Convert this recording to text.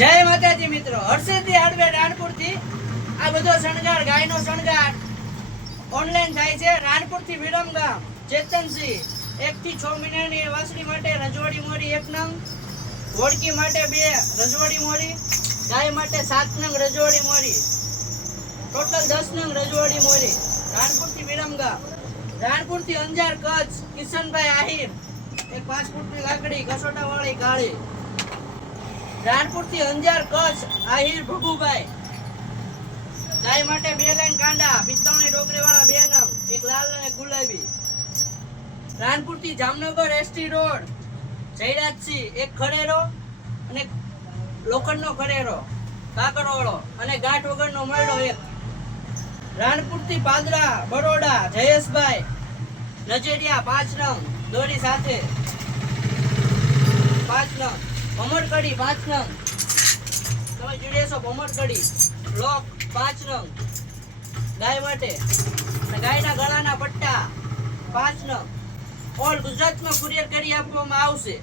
જય માતાજી મિત્રો, હર્ષિદી હાર્ડવેર રાણપુર થી આ બધો શણગાર, ગાયનો શણગાર ઓનલાઈન થાય છે. રાણપુર થી વિરમગામ ચેતનસિંહ 1 થી 6 મહિનાની વાસળી માટે રજવાડી મોરી 1 નંગ, ઘોડકી માટે 2 રજવાડી મોરી, ગાય માટે 7 નંગ રજવાડી મોરી, ટોટલ 10 નંગ રજવાડી મોરી. રાણપુર થી વિરમગામ, રાણપુર થી અંજાર કચ્છ કિશનભાઈ આહિર 5 ફૂટની લાકડી કસોટા વાળી કાળી. રાણપુર થી અંજાર કચ્છ આહિર ભગુભાઈ, ગાય માટે 2 લાઈન કાંડા પિત્તળની ટોકરી વાળા 2 નંગ, 1 લાલ અને ગુલાબી. રાણપુર થી જામનગર એસટી રોડ જયરાજસિંહ 1 ખડેરો અને લોખંડનો ખડેરો કાકરોળો અને ગાંઠ વગરનો મરડો 1. રાણપુર થી પાદરા બરોડા જયેશભાઈ નજેરિયા 5 નંગ દોરી સાથે 5 નંગ. ભમરકડી 5 નંગ, તમે જોડે છો ભમરકડી લોક 5 નંગ ગાય માટે, અને ગાયના ગળાના પટ્ટા 5 નંગ. ઓલ ગુજરાતમાં કુરિયર કરી આપવામાં આવશે.